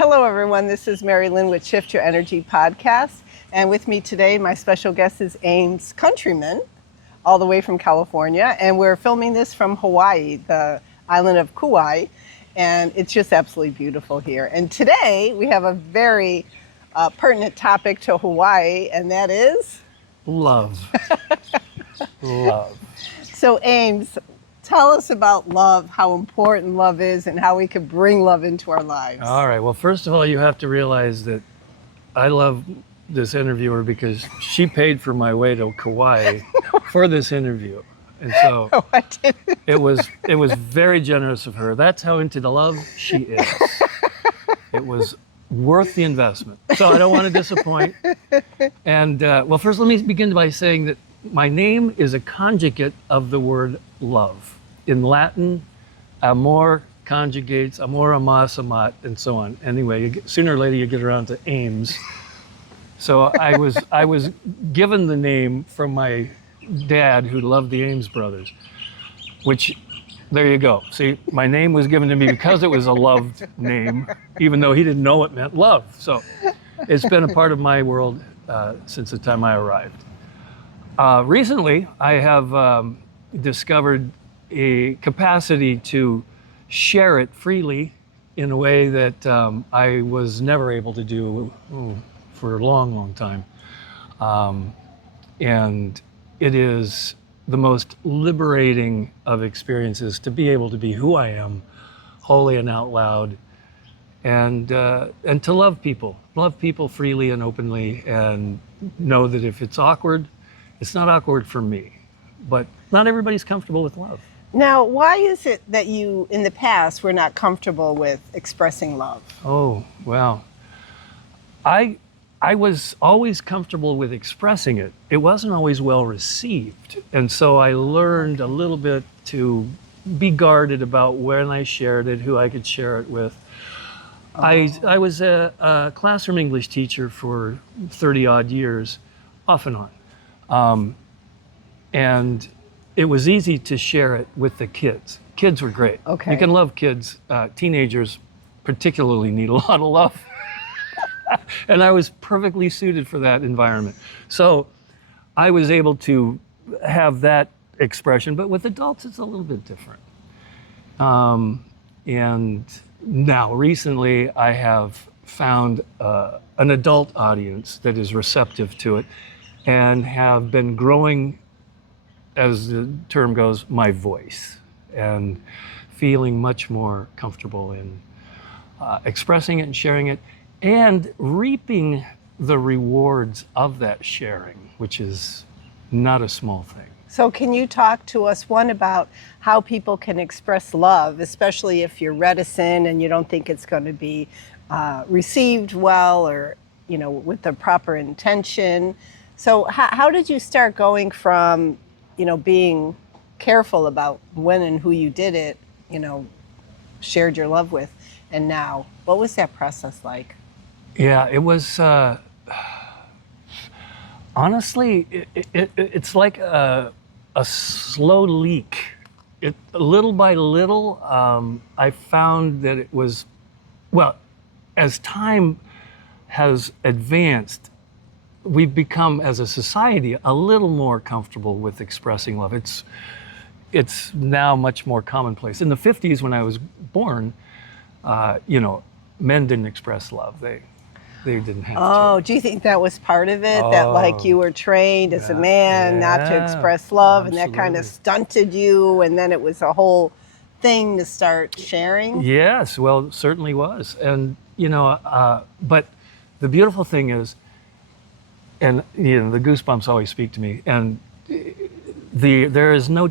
Hello, everyone. This is Lynn with Shift Your Energy podcast. And with me today, my special guest is Ames Countryman, all the way from California. And we're filming this from Hawaii, the island of Kauai. And it's just absolutely beautiful here. And today we have a very pertinent topic to Hawaii, and that is? Love. Love. So Ames, tell us about love, how important love is, and how we can bring love into our lives. All right. Well, first of all, you have to realize that I love this interviewer because she paid for my way to Kauai for this interview. And so I didn't. it was very generous of her. That's how into the love she is. It was worth the investment. So I don't want to disappoint. And well, first let me begin by saying that my name is a conjugate of the word love. In Latin, amor conjugates, amor, amas, amat, and so on. Anyway, sooner or later you get around to Ames. So I was given the name from my dad, who loved the Ames brothers, which, there you go. See, my name was given to me because it was a loved name, even though he didn't know it meant love. So it's been a part of my world since the time I arrived. Recently, I have discovered a capacity to share it freely in a way that I was never able to do for a long, long time. And it is the most liberating of experiences to be able to be who I am, wholly and out loud, and to love people freely and openly, and know that if it's awkward, it's not awkward for me, but not everybody's comfortable with love. Now, why is it that you, in the past, were not comfortable with expressing love? Oh, well, I was always comfortable with expressing it. It wasn't always well received. And so I learned a little bit to be guarded about when I shared it, who I could share it with. Oh. I was a classroom English teacher for 30 odd years, off and on. And it was easy to share it with the kids. Kids were great. Okay. You can love kids. Teenagers particularly need a lot of love. And I was perfectly suited for that environment. So I was able to have that expression, but with adults, it's a little bit different. And now, recently, I have found an adult audience that is receptive to it and have been growing, as the term goes, my voice, and feeling much more comfortable in expressing it and sharing it, and reaping the rewards of that sharing, which is not a small thing. So can you talk to us, one, about how people can express love, especially if you're reticent and you don't think it's going to be received well, or, you know, with the proper intention. So how did you start going from, you know, being careful about when and who you did it, you know, shared your love with, and now, what was that process like? Yeah, it was, honestly, it's like a slow leak. Little by little, I found that it was, well, as time has advanced, we've become, as a society, a little more comfortable with expressing love. It's now much more commonplace. In the 50s, when I was born, you know, men didn't express love. They didn't have to. Oh, do you think that was part of it? That, like, you were trained as a man not to express love, absolutely. and that kind of stunted you, and then it was a whole thing to start sharing? Yes, well, it certainly was. And, you know, but the beautiful thing is, and, you know, the goosebumps always speak to me, and there is no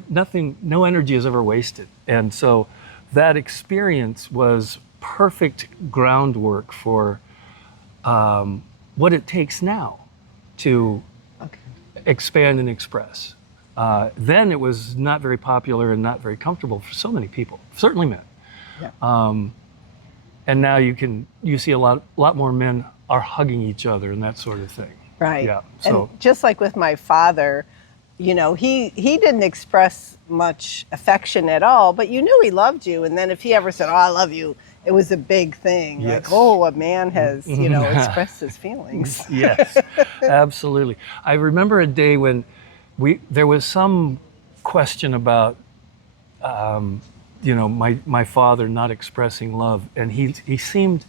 energy is ever wasted. And so that experience was perfect groundwork for what it takes now to expand and express. Then it was not very popular and not very comfortable for so many people, certainly men. Yeah. And now you see a lot more men are hugging each other and that sort of thing. Right. Yeah. So and just like with my father, you know, he didn't express much affection at all, but you knew he loved you. And then if he ever said, "Oh, I love you," it was a big thing. Yes. Like, oh, a man has, expressed his feelings. Yes, absolutely. I remember a day when there was some question about, my father not expressing love, and he seemed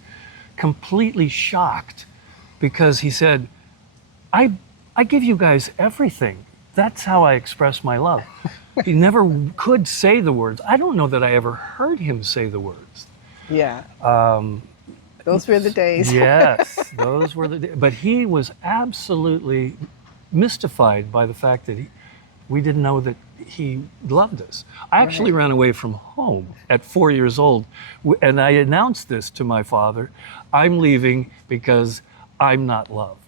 completely shocked because he said, I give you guys everything. That's how I express my love. He never could say the words. I don't know that I ever heard him say the words. Yeah. Those were the days. Yes, those were the days. But he was absolutely mystified by the fact that we didn't know that he loved us. I actually ran away from home at 4 years old, and I announced this to my father. I'm leaving because I'm not loved.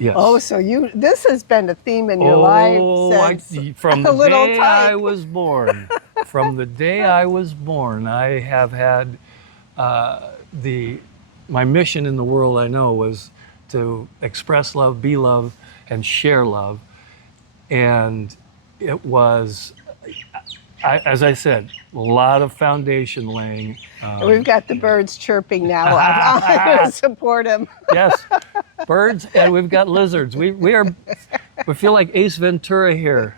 Yes. Oh, so this has been a theme in your life since from a the little day tyke. I was born. From the day I was born, I have had my mission in the world, I know, was to express love, be love, and share love. And it was, as I said, a lot of foundation laying. We've got the birds chirping now. I'm going to support them. Yes, birds, and we've got lizards. We feel like Ace Ventura here.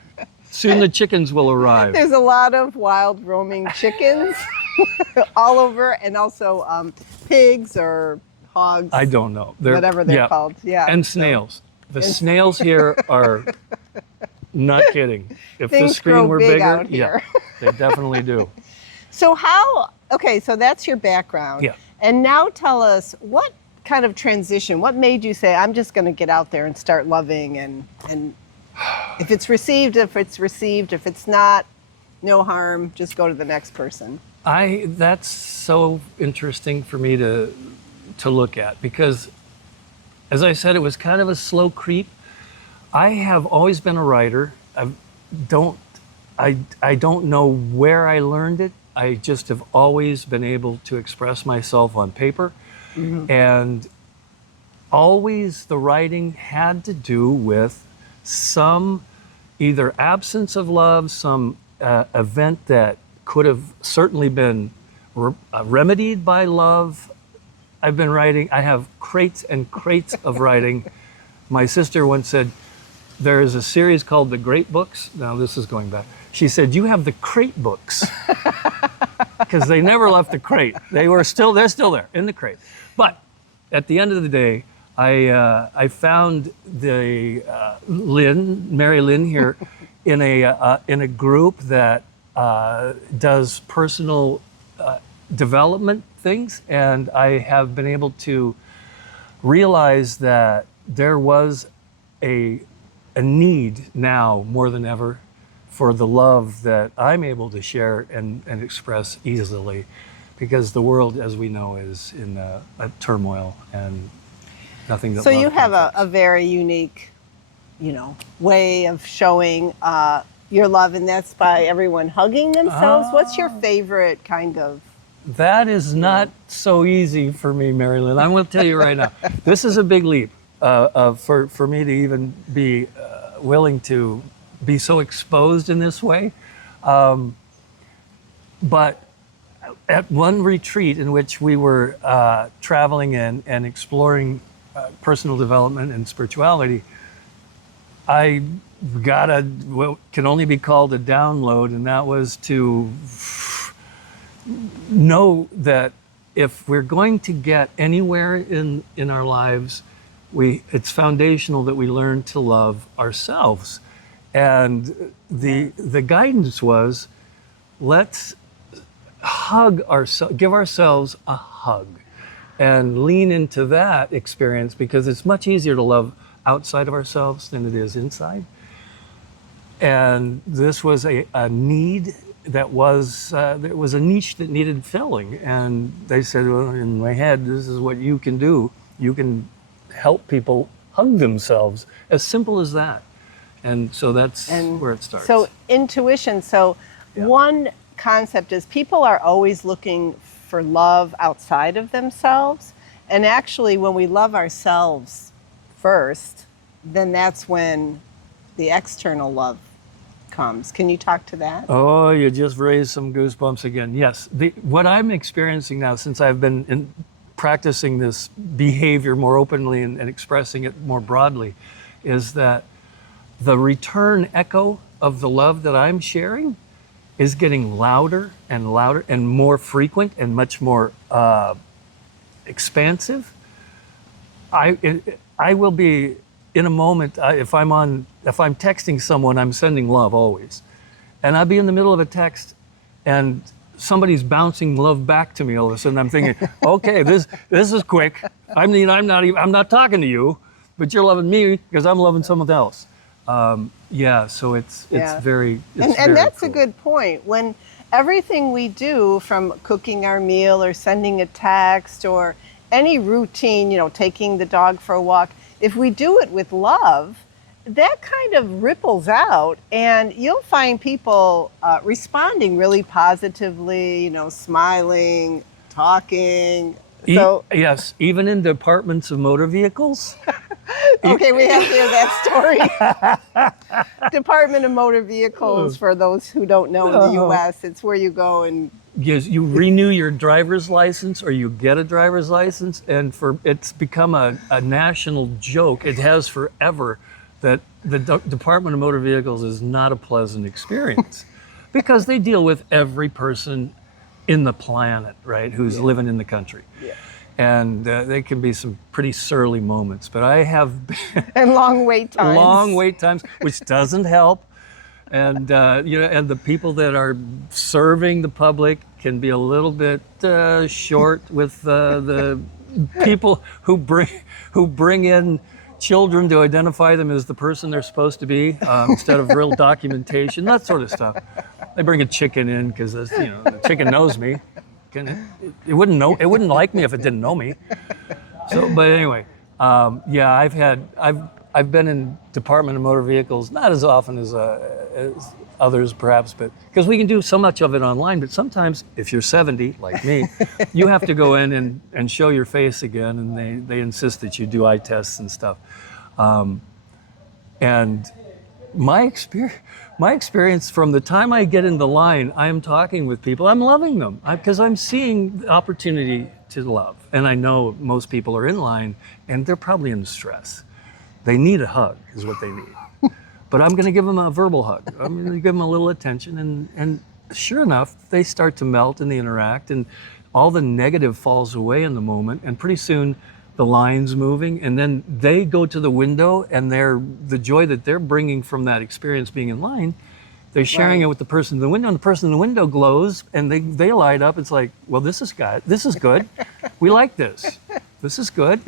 Soon the chickens will arrive. There's a lot of wild roaming chickens all over, and also pigs or hogs. I don't know. Whatever they're called. Yeah. And snails. The snails here are not kidding. If the Things screen grow were big bigger, out here. they definitely do. So so that's your background. Yeah. And now tell us, what kind of transition, what made you say, I'm just going to get out there and start loving, and if it's received, if it's not, no harm, just go to the next person. That's so interesting for me to look at, because as I said, it was kind of a slow creep. I have always been a writer. I don't know where I learned it. I just have always been able to express myself on paper. Mm-hmm. And always the writing had to do with some either absence of love, some event that could have certainly been remedied by love. I've been writing, I have crates and crates of writing. My sister once said, there is a series called The Great Books. Now this is going back. She said, you have the crate books. Because they never left the crate. They're still there in the crate. But at the end of the day, I found the Mary Lynn here in a group that does personal development things, and I have been able to realize that there was a need now more than ever for the love that I'm able to share and express easily, because the world, as we know, is in a turmoil and nothing that. So you have a very unique, way of showing your love, and that's by everyone hugging themselves. What's your favorite kind of? That is not so easy for me, Mary Lynn. I'm going to tell you right now. This is a big leap for me to even be willing to be so exposed in this way. But at one retreat in which we were traveling and exploring personal development and spirituality, I got what can only be called a download, and that was to know that if we're going to get anywhere in our lives, it's foundational that we learn to love ourselves. And the guidance was, let's give ourselves a hug and lean into that experience, because it's much easier to love outside of ourselves than it is inside. And this was a need that there was a niche that needed filling. And they said, well, in my head, this is what you can do. You can help people hug themselves, as simple as that. And so that's where it starts. So intuition. So one concept is people are always looking for love outside of themselves. And actually, when we love ourselves first, then that's when the external love goosebumps. Can you talk to that? Oh, you just raised some goosebumps again. Yes, what I'm experiencing now, since I've been practicing this behavior more openly and expressing it more broadly, is that the return echo of the love that I'm sharing is getting louder and louder and more frequent and much more expansive. I will be in a moment, if I'm texting someone, I'm sending love always. And I'll be in the middle of a text and somebody's bouncing love back to me all of a sudden. I'm thinking, okay, this is quick. I'm not talking to you, but you're loving me because I'm loving someone else. So it's very, and that's cool. a good point. When everything we do, from cooking our meal or sending a text or any routine, taking the dog for a walk, if we do it with love, that kind of ripples out, and you'll find people responding really positively, smiling, talking. So yes, even in departments of motor vehicles. Okay, we have to hear that story. Department of Motor Vehicles, for those who don't know, in the U.S., it's where you go and you renew your driver's license or you get a driver's license, and it's become a national joke. It has forever that the Department of Motor Vehicles is not a pleasant experience because they deal with every person in the planet, right, who's living in the country. Yeah. And they can be some pretty surly moments, but I have been and long wait times. Long wait times, which doesn't help. And and the people that are serving the public can be a little bit short with the people who bring in children to identify them as the person they're supposed to be instead of real documentation, that sort of stuff. They bring a chicken in because the chicken knows me. It wouldn't like me if it didn't know me. So, but anyway, I've been in Department of Motor Vehicles, not as often as others perhaps, but because we can do so much of it online. But sometimes, if you're 70 like me, you have to go in and show your face again, and they insist that you do eye tests and stuff. And my experience from the time I get in the line, I'm talking with people, I'm loving them because I'm seeing the opportunity to love. And I know most people are in line and they're probably in stress. They need a hug is what they need. But I'm going to give them a verbal hug. I'm going to give them a little attention, and sure enough, they start to melt and they interact, and all the negative falls away in the moment, and pretty soon the line's moving, and then they go to the window, and the joy that they're bringing from that experience being in line, they're sharing it with the person in the window, and the person in the window glows, and they light up. It's like, well, this is good. We like this. This is good.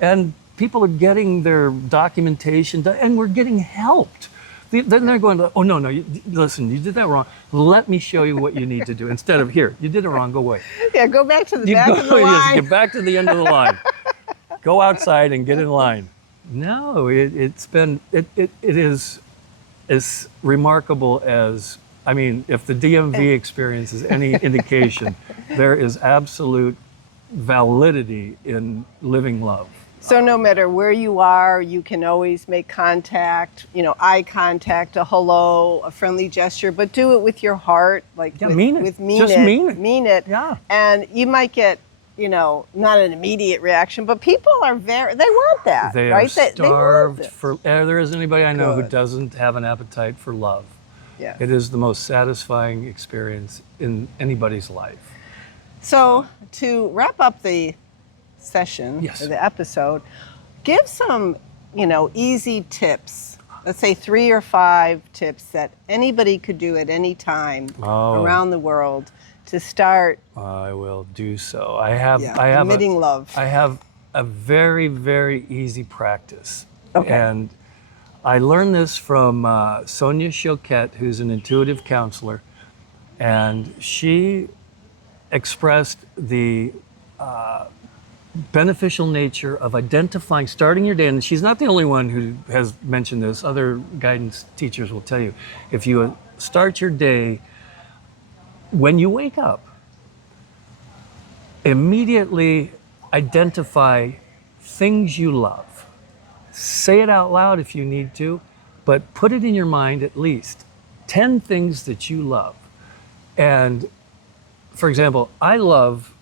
And people are getting their documentation done, and we're getting helped. Then they're going, oh, no, listen, you did that wrong. Let me show you what you need to do. Instead of, here, you did it wrong, go away. Yeah, go back to the back of the line. Yes, get back to the end of the line. Go outside and get in line. No, it is as remarkable as, if the DMV experience is any indication, there is absolute validity in living love. So no matter where you are, you can always make contact, eye contact, a hello, a friendly gesture, but do it with your heart, mean it. Mean it. Yeah. And you might get, not an immediate reaction, but people are they want that, they right? Are starved they for, there isn't anybody I know who Good. doesn't have an appetite for love. Yeah. It is the most satisfying experience in anybody's life. So to wrap up the session, Yes. or the episode, give some, easy tips. Let's say 3 or 5 tips that anybody could do at any time around the world to start. I will do so. I have emitting love. I have a very, very easy practice. Okay. And I learned this from Sonia Choquette, who's an intuitive counselor. And she expressed the beneficial nature of identifying, starting your day, and she's not the only one who has mentioned this, other guidance teachers will tell you, if you start your day, when you wake up, immediately identify things you love. Say it out loud if you need to, but put it in your mind at least 10 things that you love. And for example, I love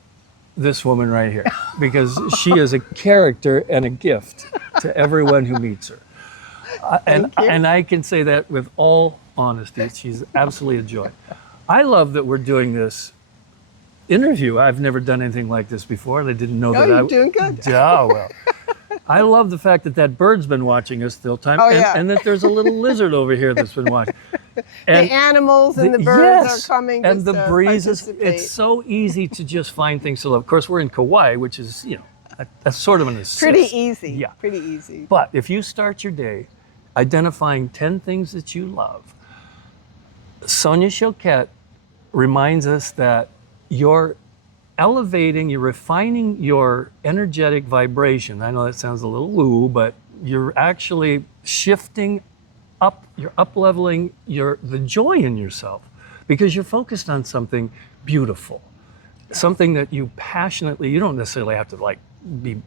this woman right here because she is a character and a gift to everyone who meets her. And I can say that with all honesty. She's absolutely a joy. I love that we're doing this interview. I've never done anything like this before, and I didn't know that. You're doing good. Yeah, well. I love the fact that that bird's been watching us the whole time, and that there's a little lizard over here that's been watching. And the animals and the birds are coming. And the breezes. Participate. It's so easy to just find things to love. Of course, we're in Kauai, which is, that's sort of an assist. Pretty easy. Yeah. Pretty easy. But if you start your day identifying 10 things that you love, Sonia Choquette reminds us that you're elevating, you're refining your energetic vibration. I know that sounds a little woo, but you're actually shifting up, you're up-leveling the joy in yourself because you're focused on something beautiful, something that you passionately, you don't necessarily have to be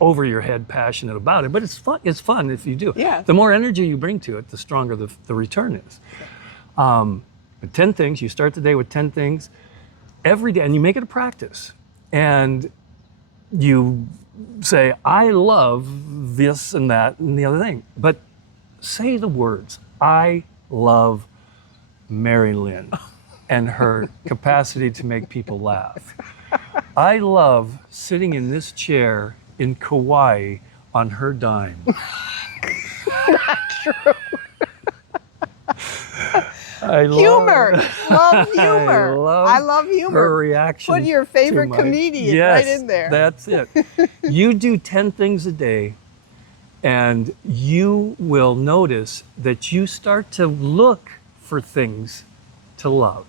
over your head passionate about it, but it's fun if you do. Yeah. The more energy you bring to it, the stronger the return is. 10 things, you start the day with 10 things every day, and you make it a practice. And you say, I love this and that and the other thing. But say the words, I love Mary Lynn and her capacity to make people laugh. I love sitting in this chair in Kauai on her dime. Not true. Humor. Love humor. I love humor. Her reaction. Put your favorite comedian right in there. That's it. You do 10 things a day, and you will notice that you start to look for things to love.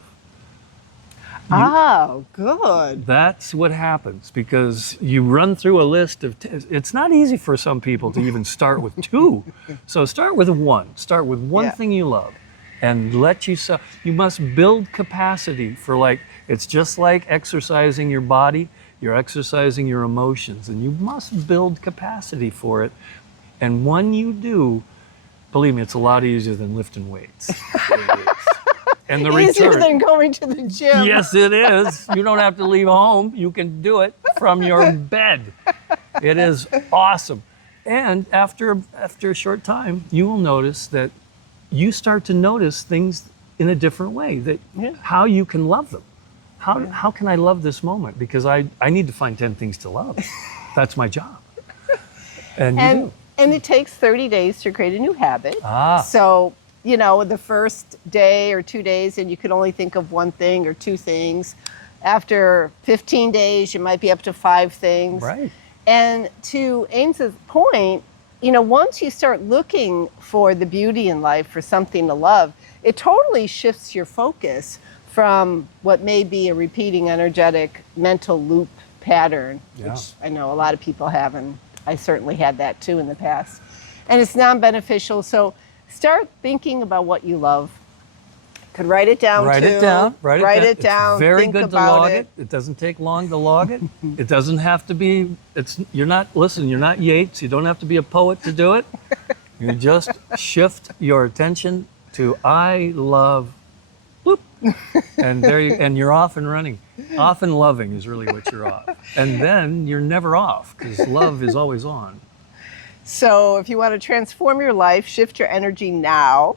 Oh, good. That's what happens because you run through a list of, it's not easy for some people to even start with 2. So start with 1. Start with one thing you love and you must build capacity for it's just like exercising your body, you're exercising your emotions, and you must build capacity for it. And when you do, believe me, it's a lot easier than lifting weights. And the easier return. than going to the gym. Yes, it is. You don't have to leave home. You can do it from your bed. It is awesome. And after a short time, you will notice that you start to notice things in a different way, that how you can love them. How can I love this moment? Because I need to find 10 things to love. That's my job. And you do. And it takes 30 days to create a new habit. So, the first day or 2 days, and you could only think of 1 thing or 2 things. After 15 days, you might be up to 5 things. Right. And to Ames's point, once you start looking for the beauty in life, for something to love, it totally shifts your focus from what may be a repeating energetic mental loop pattern, which I know a lot of people have, and I certainly had that too in the past. And it's non-beneficial, so start thinking about what you love. Could write it down Write too. it down. Write it down. It's very think good to about log it. It doesn't take long to log it. It doesn't have to be, you're not Yeats. You don't have to be a poet to do it. You just shift your attention to I love, bloop. And you're off and running. Off and loving is really what you're off. And then you're never off because love is always on. So if you want to transform your life, shift your energy now,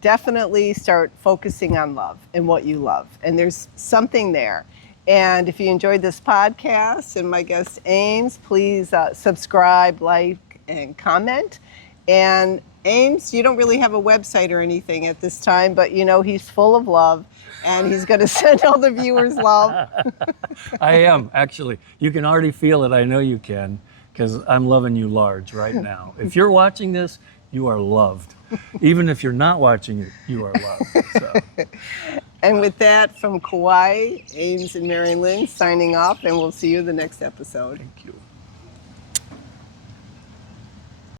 definitely start focusing on love and what you love. And there's something there. And if you enjoyed this podcast and my guest Ames, please subscribe, like, and comment. And Ames, you don't really have a website or anything at this time, but he's full of love and he's going to send all the viewers love. I am, actually. You can already feel it. I know you can, because I'm loving you large right now. If you're watching this, you are loved. Even if you're not watching it, you are loved. So. And with that, from Kauai, Ames and Mary Lynn signing off, and we'll see you in the next episode. Thank you.